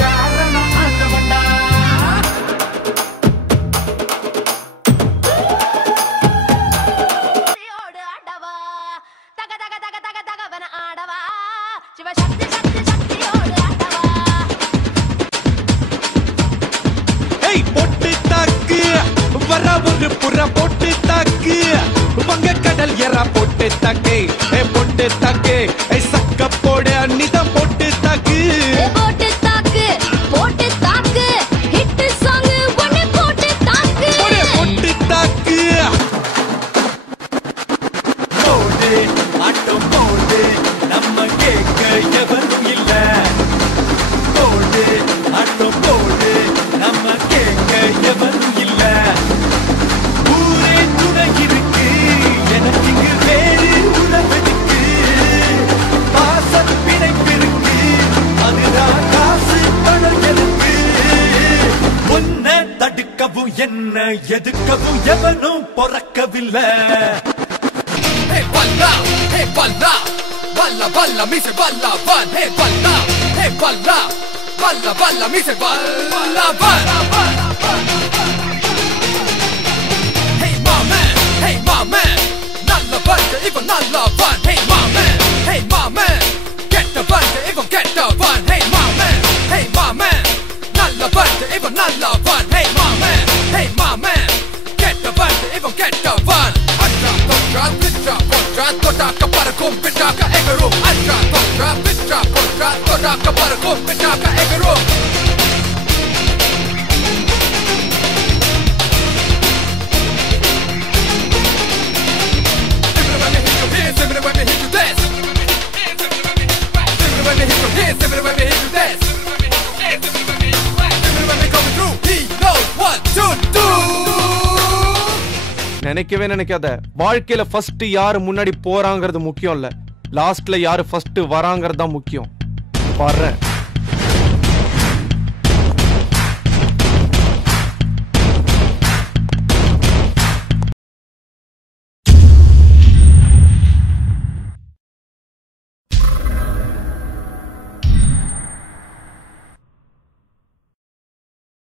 காரணம் ஆண்டவன்டா. பொட்டு தாக்கு வர ஒரு புற பொட்டு தாக்கு வங்க கடல் எறா பொட்டு தாக்கு பொட்டு தாக்கு சக்க போட அன்னிதான் பொட்டு தாக்கு போட்டு தாக்கு போட்டு தாக்கு ஹிட் சாங் ஒன்னு போட்டு தாக்கு பொட்டு தாக்கு போடு ஆட்டம் போடு நம்ம கேட்க எவரும் இல்ல. போடு ஆட்டம் போடு நம்ம கேட்க எவரும் இல்ல. ஊரே துணை இருக்கு எனக்கு இங்கு வேறு உணவெடுக்கு. பாசம் பிணைப்பிருக்கு அதுதான் காசு பணம் எனக்கு. உன்னை தடுக்கவும் என்ன எதுக்கவும் எவனும் பொறக்கவில்லை. Hey balla, hey balla, balla balla mi se balla van. Hey balla, hey balla, balla balla mi se balla van. Hey my man, nalla balla even nalla van. Hey my man, get the balla even get the van. Hey my man, nalla balla even nalla van. Hey my man, get the balla even get the van. Todaka parakum pitaka egerum Antra totra pitra potra Todaka parakum pitaka egerum Simmer when we hit you this Simmer when we hit you here Simmer when we hit you this Simmer when we coming through He knows what to do. நினைக்கவே நினைக்காத. வாழ்க்கையில first யாரு முன்னாடி போறாங்கிறது முக்கியம் இல்ல, லாஸ்ட்ல யாரு first வராங்கிறது தான் முக்கியம். வர்றேன்.